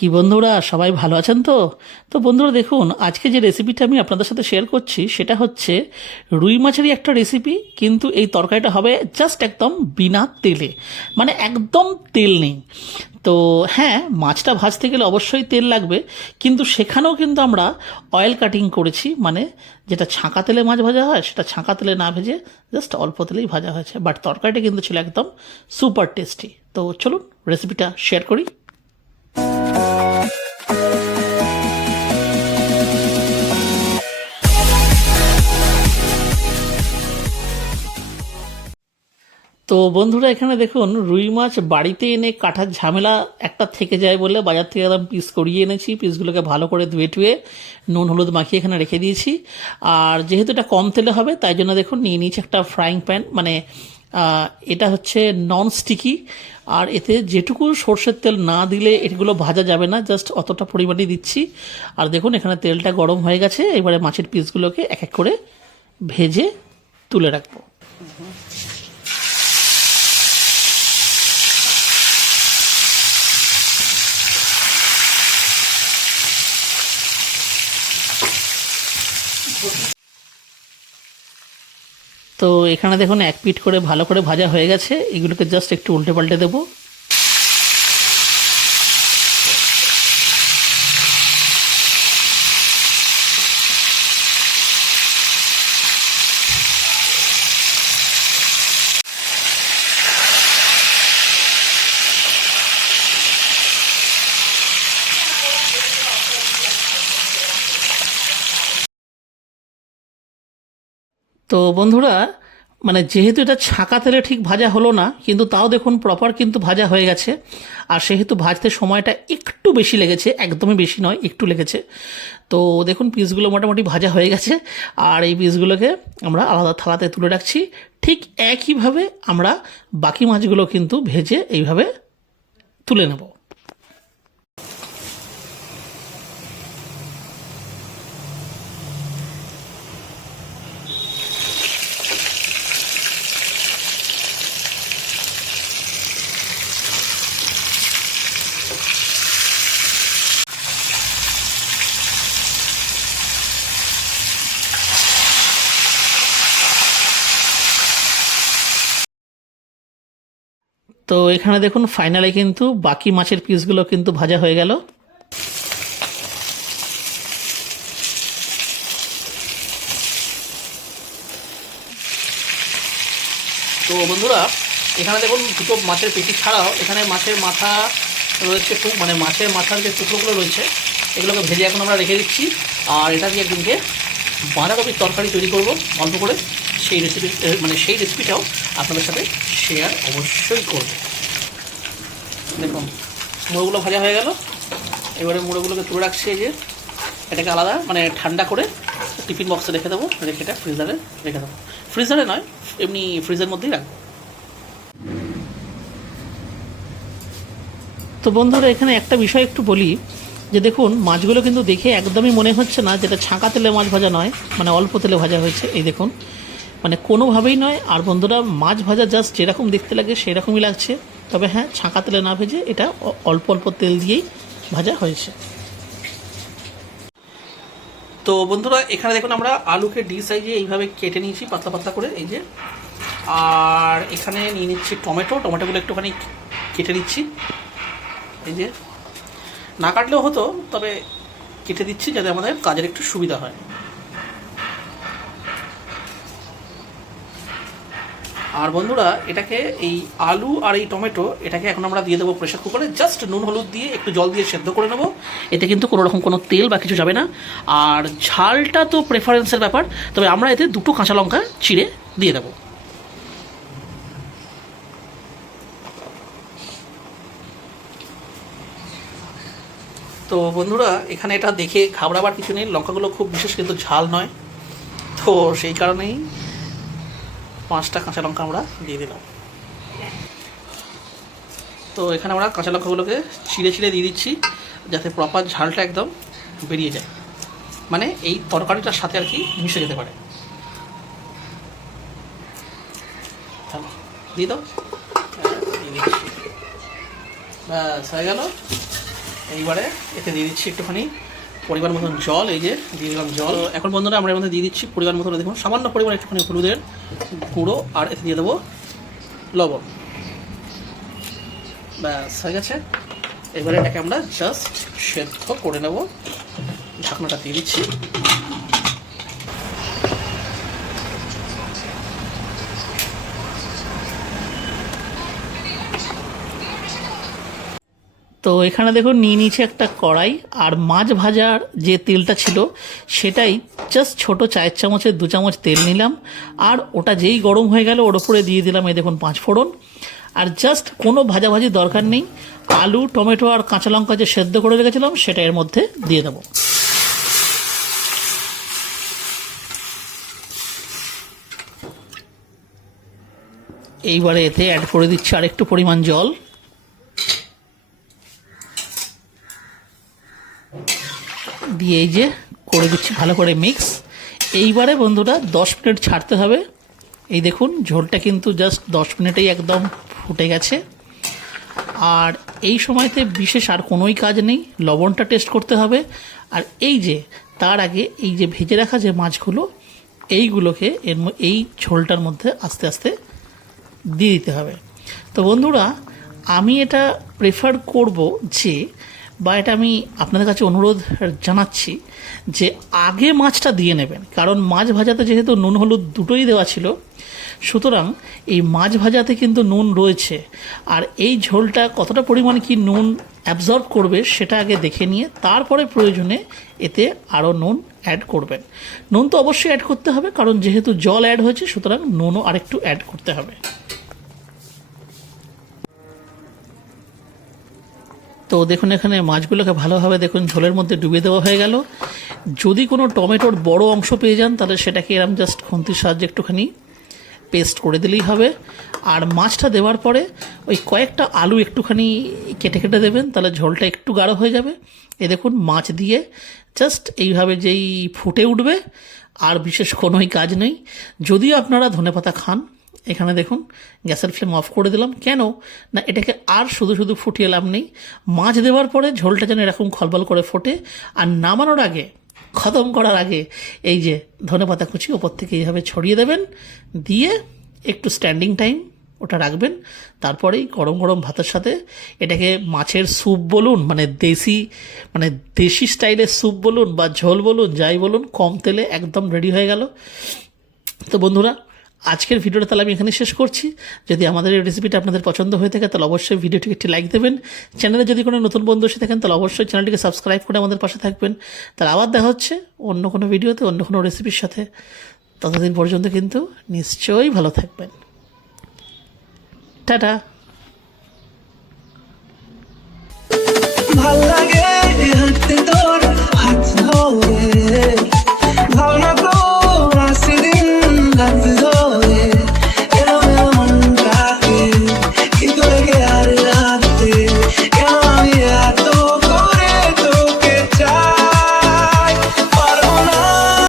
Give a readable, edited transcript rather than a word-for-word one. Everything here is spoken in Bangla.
কি বন্ধুরা, সবাই ভালো আছেন তো? তো বন্ধুরা দেখুন, আজকে যে রেসিপিটা আমি আপনাদের সাথে শেয়ার করছি সেটা হচ্ছে রুই মাছেরই একটা রেসিপি, কিন্তু এই তরকারিটা হবে জাস্ট একদম বিনা তেলে, মানে একদম তেল নেই। তো হ্যাঁ, মাছটা ভাজতে গেলে অবশ্যই তেল লাগবে, কিন্তু সেখানেও কিন্তু আমরা অয়েল কাটিং করেছি, মানে যেটা ছাঁকা তেলে মাছ ভাজা হয় সেটা ছাঁকা তেলে না ভেজে জাস্ট অল্প তেলেই ভাজা হয়েছে। বাট তরকারিটা কিন্তু ছিল একদম সুপার টেস্টি। তো চলুন রেসিপিটা শেয়ার করি। তো বন্ধুরা, এখানে দেখুন রুই মাছ বাড়িতে এনে কাটার ঝামেলা একটা থেকে যায় বলে বাজার থেকে একদম পিস করিয়ে এনেছি। পিসগুলোকে ভালো করে ধুয়ে টুয়ে নুন হলুদ মাখিয়ে এখানে রেখে দিয়েছি। আর যেহেতু এটা কম তেলে হবে তাই জন্য দেখুন নিয়ে নিয়েছি একটা ফ্রাইং প্যান, মানে এটা হচ্ছে নন স্টিকি। আর এতে যেটুকু সর্ষের তেল না দিলে এগুলো ভাজা যাবে না, জাস্ট অতটা পরিমাণে দিচ্ছি। আর দেখুন এখানে তেলটা গরম হয়ে গেছে, এবারে মাছের পিসগুলোকে এক এক করে ভেজে তুলে রাখবো। তো এখানে দেখুন এক পিঠ করে ভালো করে ভাজা হয়ে গেছে, এগুলোকে জাস্ট একটু উল্টে পাল্টে দেবো। তো বন্ধুরা, মানে যেহেতু এটা ছাঁকা তেলে ঠিক ভাজা হলো না, কিন্তু তাও দেখুন প্রপার কিন্তু ভাজা হয়ে গেছে। আর সেহেতু ভাজতে সময়টা একটু বেশি লেগেছে, একদমই বেশি নয়, একটু লেগেছে। তো দেখুন পিসগুলো মোটামুটি ভাজা হয়ে গেছে। আর এই পিসগুলোকে আমরা আলাদা থালাতে তুলে রাখছি। ঠিক একইভাবে আমরা বাকি মাছগুলো কিন্তু ভেজে এইভাবে তুলে নেব। তো এখানে দেখুন ফাইনালি কিন্তু বাকি মাছের পিসগুলো কিন্তু ভাজা হয়ে গেল। তো বন্ধুরা, এখানে দেখুন দুটো মাছের পেটি ছাড়াও এখানে মাছের মাথা রয়েছে, মানে মাছের মাথার যে টুকরোগুলো রয়েছে এগুলোকে ভেজে এখন আমরা রেখে দিচ্ছি। আর এটা দিয়ে একদিনকে বাঁধাকপির তরকারি তৈরি করব অল্প করে, সেই রেসিপিটাও আপনাদের সাথে শেয়ার অবশ্যই করব। দেখুন মুড়োগুলো ভাজা হয়ে গেল, এবারে মুড়োগুলোকে তুলে রাখছি। এই যে এটাকে আলাদা মানে ঠান্ডা করে টিফিন বক্সে রেখে দেবো, রেখে এটা ফ্রিজারে রেখে দেবো। ফ্রিজারে নয়, এমনি ফ্রিজের মধ্যেই রাখবো। তো বন্ধুরা, এখানে একটা বিষয় একটু বলি, যে দেখুন মাছগুলো কিন্তু দেখে একদমই মনে হচ্ছে না যেটা ছাঁকা তেলে মাছ ভাজা নয়, মানে অল্প তেলে ভাজা হয়েছে। এই দেখুন, মানে কোনোভাবেই নয়। আর বন্ধুরা, মাছ ভাজা জাস্ট যেরকম দেখতে লাগে সেরকমই লাগছে, তবে হ্যাঁ ছাঁকা তেলে না ভেজে এটা অল্প অল্প তেল দিয়েই ভাজা হয়েছে। তো বন্ধুরা, এখানে দেখুন আমরা আলুকে ডি সাইজে এইভাবে কেটে নিয়েছি পাতলা পাতলা করে, এই যে। আর এখানে নিয়ে নিচ্ছি টমেটোগুলো একটুখানি কেটে নিচ্ছি, এই যে। না কাটলেও হতো, তবে কেটে দিচ্ছি যাতে আমাদের কাজের একটু সুবিধা হয়। আর বন্ধুরা, এটাকে এই আলু আর এই টমেটো এটাকে এখন আমরা দিয়ে দেবো প্রেশার কুকারে, জাস্ট নুন হলুদ দিয়ে একটু জল দিয়ে সেদ্ধ করে নেবো। এতে কিন্তু কোনো রকম কোনো তেল বা কিছু যাবে না। আর ঝালটা তো প্রেফারেন্সের ব্যাপার, তবে আমরা এতে দুটো কাঁচা লঙ্কা চিড়ে দিয়ে দেবো। তো বন্ধুরা, এখানে এটা দেখে ঘাবড়াবার কিছু নেই, লঙ্কাগুলো খুব বিশেষ কিন্তু ঝাল নয়, তো সেই কারণেই 5টা কাঁচা লঙ্কা আমরা দিয়ে দিলাম। তো এখানে আমরা কাঁচা লঙ্কাগুলোকে ছিঁড়ে ছিঁড়ে দিয়ে দিচ্ছি, যাতে প্রপার ঝালটা একদম বেরিয়ে যায়, মানে এই তরকারিটার সাথে আর কি মিশে যেতে পারে। দিয়ে দাও, ব্যাস হয়ে গেল। এইবারে এতে দিয়ে দিচ্ছি একটুখানি পরিমাণ মতন জল, এই যে দিয়ে দিলাম জল। এখন বন্ধুরা আমরা এর মধ্যে দিয়ে দিচ্ছি পরিমাণ মতন, দেখুন সামান্য পরিমাণ একটুখানি হলুদের গুঁড়ো, আর এতে দিয়ে দেবো লবণ। ব্যাস হয়ে গেছে। এবারে এটাকে আমরা জাস্ট সেদ্ধ করে নেব। ঢাকনাটা দিয়ে দিচ্ছি। তো এখানে দেখুন নিয়ে নিয়েছি একটা কড়াই, আর মাছ ভাজার যে তেলটা ছিল সেটাই জাস্ট ছোটো চায়ের চামচের 2 চামচ তেল নিলাম, আর ওটা যেই গরম হয়ে গেল ওর উপরে দিয়ে দিলাম এই দেখুন 5 ফোড়ন। আর জাস্ট কোনো ভাজাভাজি দরকার নেই, আলু টমেটো আর কাঁচা লঙ্কা যে সেদ্ধ করে রেখেছিলাম সেটা এর মধ্যে দিয়ে দেবো। এইবারে এতে অ্যাড করে দিচ্ছি আরেকটু পরিমাণ জল, দিয়ে এই যে করে দিচ্ছি ভালো করে মিক্স। এইবারে বন্ধুরা 10 মিনিট ছাড়তে হবে। এই দেখুন ঝোলটা কিন্তু জাস্ট 10 মিনিটেই একদম ফুটে গেছে। আর এই সময়তে বিশেষ আর কোনোই কাজ নেই, লবণটা টেস্ট করতে হবে। আর এই যে তার আগে এই যে ভেজে রাখা যে মাছগুলো এইগুলোকে এই ঝোলটার মধ্যে আস্তে আস্তে দিয়ে দিতে হবে। তো বন্ধুরা আমি এটা প্রেফার করব যে, বা এটা আমি আপনাদের কাছে অনুরোধ জানাচ্ছি যে আগে মাছটা দিয়ে নেবেন, কারণ মাছ ভাজাতে যেহেতু নুন হলুদ দুটোই দেওয়া ছিল, সুতরাং এই মাছ ভাজাতে কিন্তু নুন রয়েছে। আর এই ঝোলটা কতটা পরিমাণ কি নুন অ্যাবজর্ব করবে সেটা আগে দেখে নিয়ে তারপরে প্রয়োজনে এতে আরও নুন অ্যাড করবেন। নুন তো অবশ্যই অ্যাড করতে হবে, কারণ যেহেতু জল অ্যাড হয়েছে সুতরাং নুনও আরেকটু অ্যাড করতে হবে। তো দেখুন এখানে মাছগুলোকে ভালোভাবে দেখুন ঝোলের মধ্যে ডুবিয়ে দেওয়া হয়ে গেল। যদি কোনো টমেটোর বড় অংশ পেয়ে যান তাহলে সেটাকে এরম জাস্ট খুন্তির সাহায্যে একটুখানি পেস্ট করে দিলেই হবে। আর মাছটা দেওয়ার পরে ওই কয়েকটা আলু একটুখানি কেটে কেটে দেবেন, তাহলে ঝোলটা একটু গাঢ় হয়ে যাবে। এ দেখুন মাছ দিয়ে জাস্ট এইভাবে যেই ফুটে উঠবে, আর বিশেষ কোনোই কাজ নেই। যদিও আপনারা ধনেপাতা খান, এখানে দেখুন গ্যাসের ফ্লেম অফ করে দিলাম। কেন না, এটাকে আর শুধু শুধু ফুটিয়ে লাভ নেই। মাছ দেওয়ার পরে ঝোলটা যেন এরকম খলবল করে ফোটে, আর নামানোর আগে খতম করার আগে এই যে ধনেপাতা কুচি ওপর থেকে এইভাবে ছড়িয়ে দেবেন, দিয়ে একটু স্ট্যান্ডিং টাইম ওটা রাখবেন। তারপরেই গরম গরম ভাতের সাথে এটাকে মাছের স্যুপ বলুন, মানে দেশি স্টাইলের স্যুপ বলুন বা ঝোল বলুন, যাই বলুন, কম তেলে একদম রেডি হয়ে গেল। তো বন্ধুরা আজকের ভিডিওটা তাহলে আমি এখানে শেষ করছি। যদি আমাদের এই রেসিপিটা আপনাদের পছন্দ হয়ে থাকে তাহলে অবশ্যই ভিডিওটিকে একটি লাইক দেবেন। চ্যানেলে যদি কোনো নতুন বন্ধু এসে থাকেন তাহলে অবশ্যই চ্যানেলটিকে সাবস্ক্রাইব করে আমাদের পাশে থাকবেন। তাহলে আবার দেখা হচ্ছে অন্য কোনো ভিডিওতে, অন্য কোনো রেসিপির সাথে। ততদিন পর্যন্ত কিন্তু নিশ্চয়ই ভালো থাকবেন। টাটা। ভাল লাগে